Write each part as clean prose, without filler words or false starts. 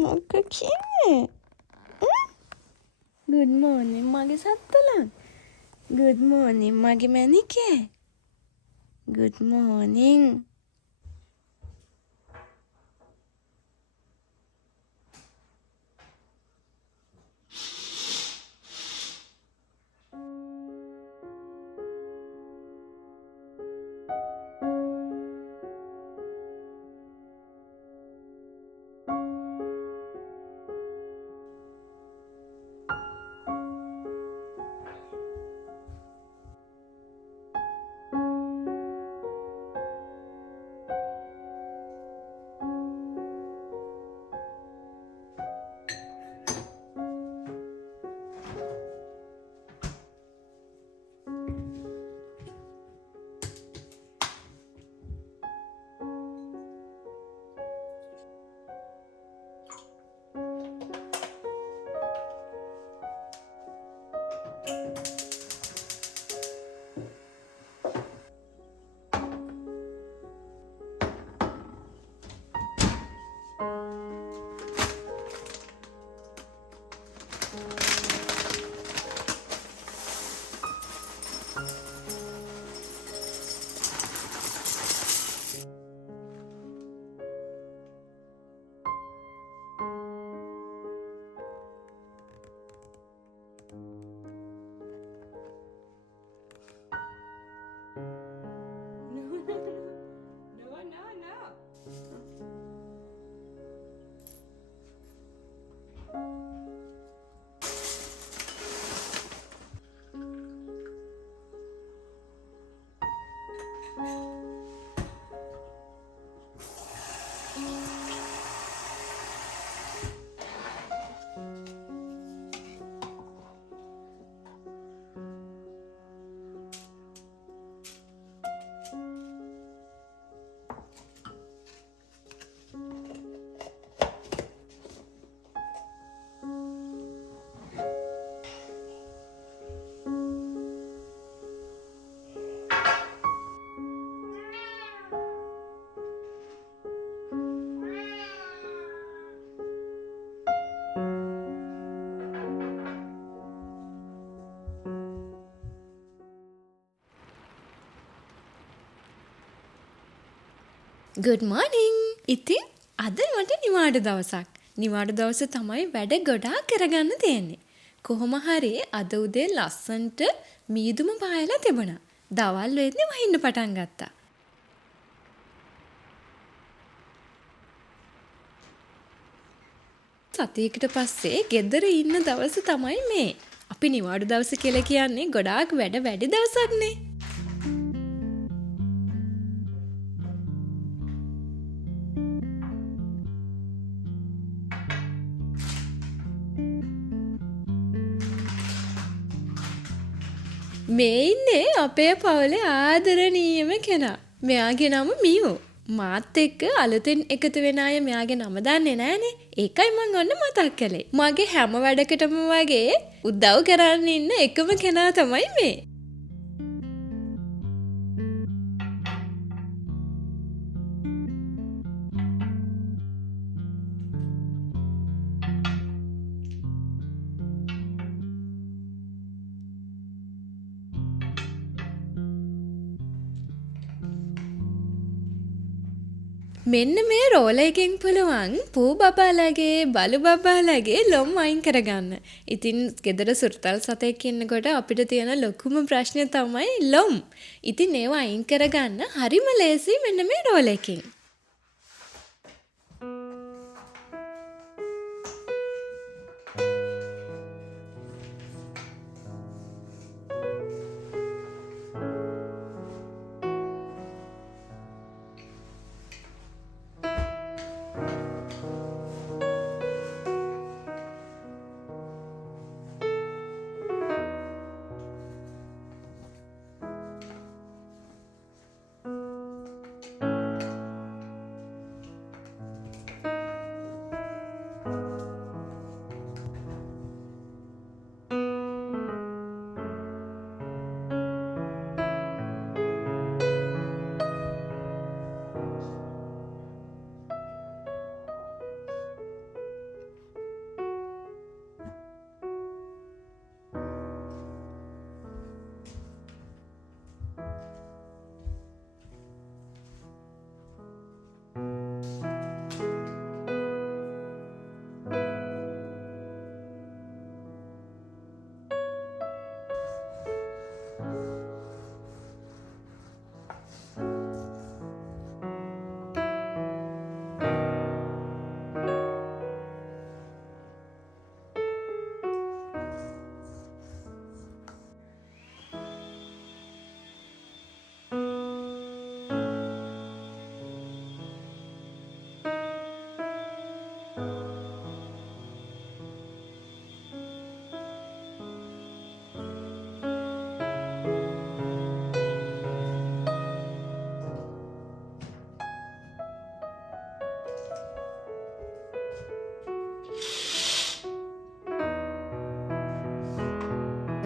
මොකක් කියන්නේ? good morning මගේ සත්තලන්. good morning මගේ මැනිකේ. good morning. good morning. ඉතින් අද මට නිවාඩු දවසක්. නිවාඩු දවස තමයි වැඩ ගොඩාක් කරගන්න තියෙන්නේ. කොහොම හරි අද උදේ ලස්සන්ට මීදුම පායලා තිබුණා. දවල් වෙද්දී වහින්න පටන් ගත්තා. සතියකට පස්සේ ගෙදර ඉන්න දවස තමයි මේ. අපි නිවාඩු දවස කියලා කියන්නේ ගොඩාක් වැඩ වැඩි දවසක්නේ. මේ ඉන්නේ අපේ පවුලේ ආදරණීයම කෙනා. මෙයාගේ නම මියෝ. මාත් එක්ක අලුතෙන් එකතු වෙන අය මෙයාගේ නම දන්නේ නැහනේ. ඒකයි මං ඔන්න මතක් කළේ. මගේ හැම වැඩකටම වගේ උදව් කරන්න ඉන්න එකම කෙනා තමයි මේ. මෙන්න මේ රෝල එකෙන් පුළුවන් පූ බබාලගේ බලු බබාලගේ ලොම් අයින් කරගන්න. ඉතින් ගෙදර සුර්තල් සතෙක් ඉන්නකොට අපිට තියෙන ලොකුම ප්‍රශ්නය තමයි ලොම්. ඉතින් ඒවා අයින් කරගන්න හරිම ලේසි මෙන්න මේ රෝල එකෙන්.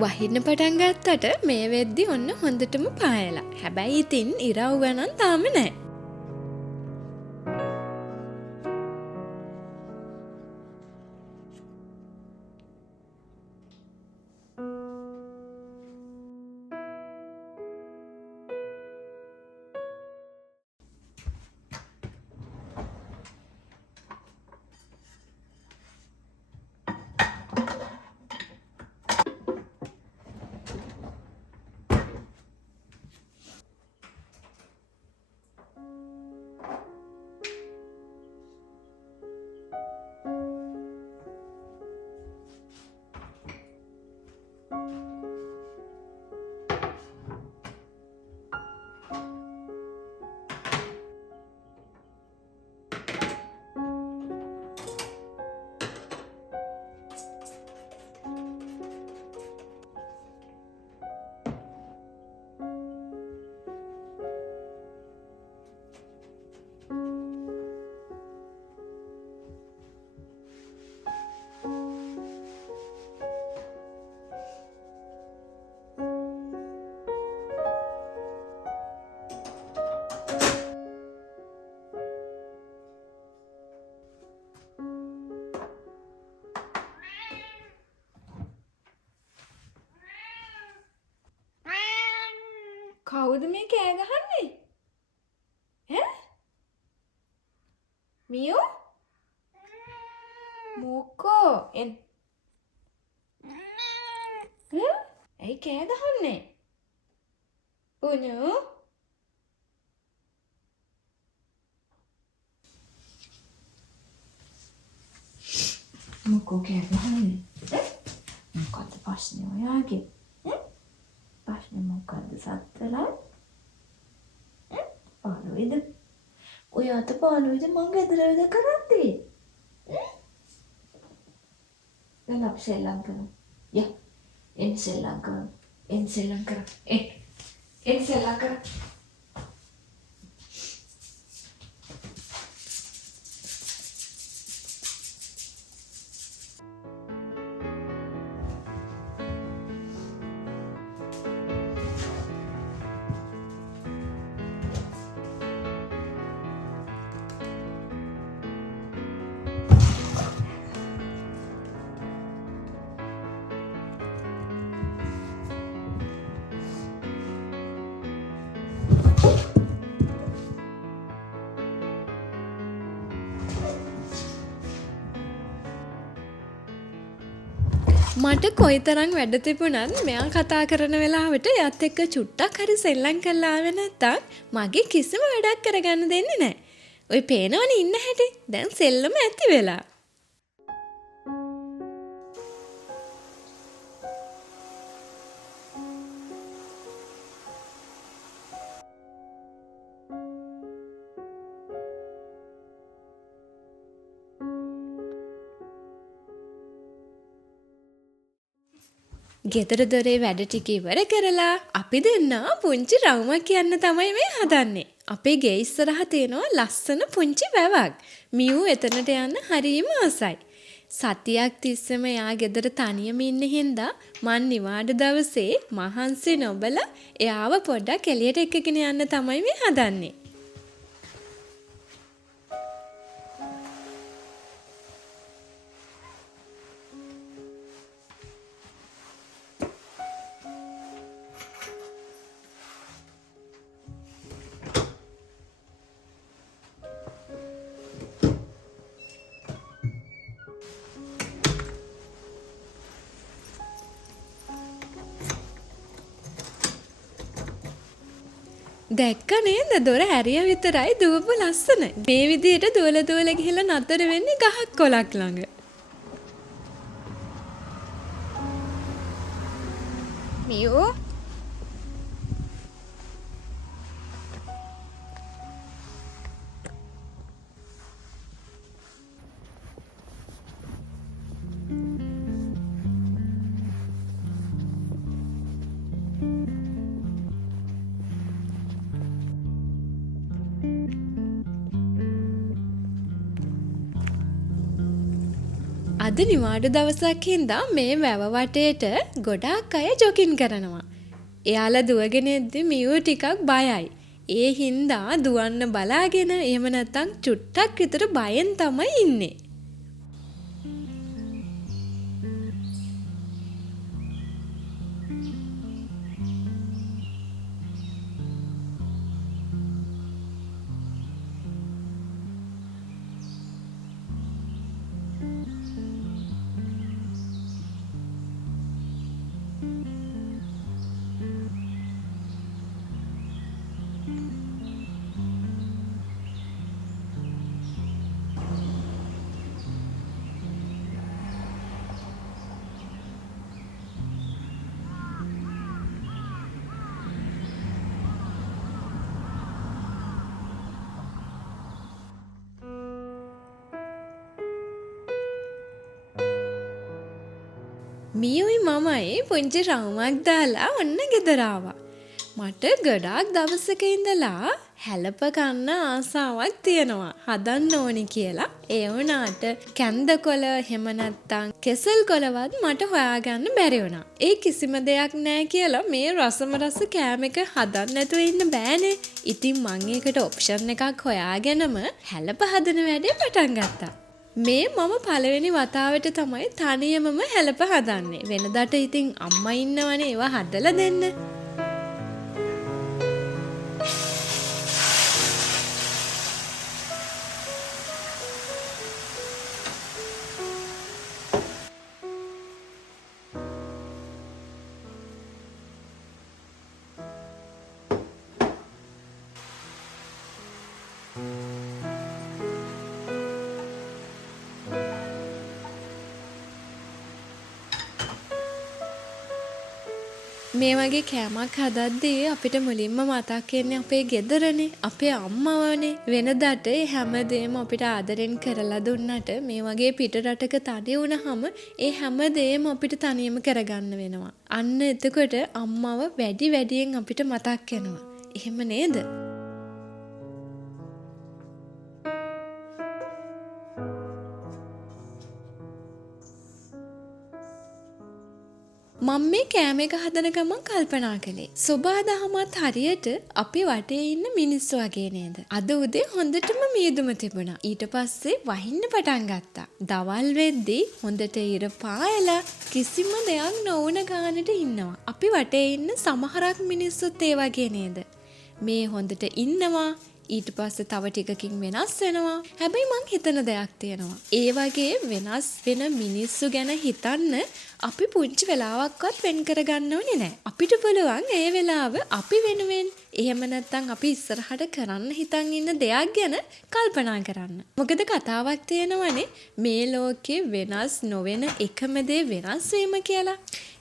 වහින්න පටන් ගත්තට මේ වෙද්දි ඔන්න හොඳටම පායලා. හැබැයි ඉතින් ඉරව්ව නම් තාම නෑ. කවුද මේ කෑ ගහන්නේ? ඈ? මියෝ? මොකෝ? ඇයි කෑ ගහන්නේ? පුනු? මොකෝ කෑ ගහන්නේ? මොකද්ද ප්‍රශ්නේ ඔයාගේ? ප්‍රශ්නේ මොකද්ද සත්තලා? පාළුවේද? ඔයාට පාළුවේද මං ගෙදර වැඩ කරද්දී? දැන් අපි සෙල්ලම් කරමු. යා. එන් සෙල්ලම් කරමු. එන් සෙල්ලම් කරමු. එන් සෙල්ලම් කරමු. මට කොයිතරම් වැඩ තිබුණත් මෙයා කතා කරන වෙලාවට එයත් එක්ක චුට්ටක් හරි සෙල්ලම් කරලා ආවේ නැත්තම් මගේ කිසිම වැඩක් කරගන්න දෙන්නේ නැහැ. ඔය පේනවනේ ඉන්න හැටි. දැන් සෙල්ලම ඇති වෙලා. ගෙදර දොරේ වැඩ ටික ඉවර කරලා අපි දෙන්නා පුංචි රවුමක් යන්න තමයි මේ හදන්නේ. අපේ ගේ ඉස්සරහ තියෙනවා ලස්සන පුංචි වැවක්. මියු එතනට යන්න හරිම ආසයි. සතියක් තිස්සම එයා ගෙදර තනියම ඉන්න හින්දා මං නිවාඩු දවසේ මහන්සි නොබලා එයාව පොඩ්ඩක් එළියට එක්කගෙන යන්න තමයි මේ හදන්නේ. දැක්ක නේද දොර හැරිය විතරයි දුවපු ලස්සන. මේ විදියට දුවල ගිහලා නතර වෙන්නේ ගහක් කොලක් ළඟ. මියෝ අද නිවාඩු දවසක් හින්දා මේ වැව වටේට ගොඩාක් අය ජොගින් කරනවා. එයාලා දුවගෙන එද්දි මියු ටිකක් බයයි. ඒ හින්දා දුවන්න බලාගෙන එහෙම නැත්නම් චුට්ටක් විතර බයෙන් තමයි ඉන්නේ. මියුයි මමයි පුංචි රවුමක් දාලා ඔන්න ගෙදර ආවා. මට ගොඩාක් දවසක ඉඳලා හැලප කන්න ආසාවක් තියෙනවා. හදන්න ඕනි කියලා. ඒ වුණාට කැන්දකොළ එහෙම නැත්තම් කෙසල් කොළවත් මට හොයාගන්න බැරි වුණා. ඒ කිසිම දෙයක් නැහැ කියලා මේ රසම රස කෑම එක හදන්න නැතුව ඉන්න බෑනේ. ඉතින් මං ඒකට ඔප්ෂන් එකක් හොයාගෙනම හැලප හදන වැඩේ පටන් ගත්තා. මේ මම පළවෙනි වතාවට තමයි තනියමම හැලප හදන්නේ. වෙනදාට ඉතින් අම්මා ඉන්නවනේ ඒවා හදලා දෙන්න. මේ වගේ කෑමක් හදද්දී අපිට මුලින්ම මතක් වෙන්නේ අපේ ගෙදරනේ, අපේ අම්මවනේ. වෙනදාට හැමදේම අපිට ආදරෙන් කරලා දුන්නට මේ වගේ පිට රටක තනි වුණාම ඒ හැමදේම අපිට තනියම කරගන්න වෙනවා. අන්න එතකොට අම්මව වැඩියෙන් අපිට මතක් වෙනවා. එහෙම නේද? මම මේ කෑම එක හදන ගමන් කල්පනා කළේ සෝබාදහමත් හරියට අපි වටේ ඉන්න මිනිස්සු වගේ නේද? අද උදේ හොඳටම මියදුම තිබුණා. ඊට පස්සේ වහින්න පටන් ගත්තා. දවල් වෙද්දී හොඳට ඉර පායලා කිසිම දෙයක් නොවුන ගානට ඉන්නවා. අපි වටේ ඉන්න සමහරක් මිනිස්සුත් ඒ වගේ නේද? මේ හොඳට ඉන්නවා. ඊට පස්සේ තව ටිකකින් වෙනස් වෙනවා. හැබැයි මං හිතන දෙයක් තියෙනවා. ඒ වගේ වෙනස් වෙන මිනිස්සු ගැන හිතන්න අපි පුංචි වෙලාවක්වත් වෙන් කරගන්න ඕනේ නැහැ. අපිට පුළුවන් ඒ වෙලාව අපි වෙනුවෙන් එහෙම නැත්නම් අපි ඉස්සරහට කරන්න හිතන් ඉන්න දෙයක් ගැන කල්පනා කරන්න. මොකද කතාවක් තියෙනවනේ මේ ලෝකේ වෙනස් නොවන එකම දේ වෙනස් වීම කියලා.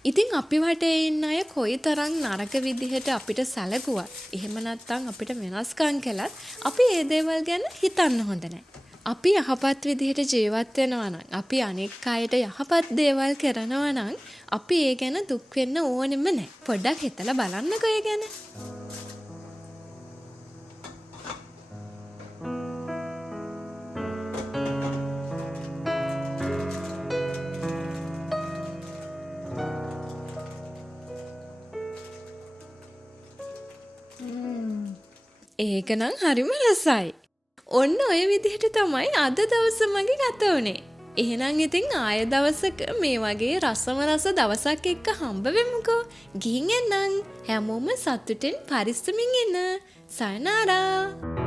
ඉතින් අපි වටේ ඉන්න අය කොයිතරම් නරක විදිහට අපිට සැලකුවත් එහෙම නැත්නම් අපිට වෙනස්කම් කළත් අපි ඒ දේවල් ගැන හිතන්න හොඳ නැහැ. අපි යහපත් විදිහට ජීවත් වෙනවා නම් අපි අනෙක් අයට යහපත් දේවල් කරනවා නම් අපි ඒ ගැන දුක් වෙන්න ඕනෙම නැහැ. පොඩ්ඩක් හිතලා බලන්නකෝ ඒ ගැන. ඒක නම් හරිම රසයි. ඔන්න ඔය විදිහට තමයි අද දවස මගේ ගත වුනේ. එහෙනම් ඉතින් ආය දවසක මේ වගේ රසම රස දවසක් එක්ක හම්බ වෙමුකෝ. ගිහින් එන්නම්. හැමෝම සතුටින් පරිස්සමින් ඉන්න. සයනාරා.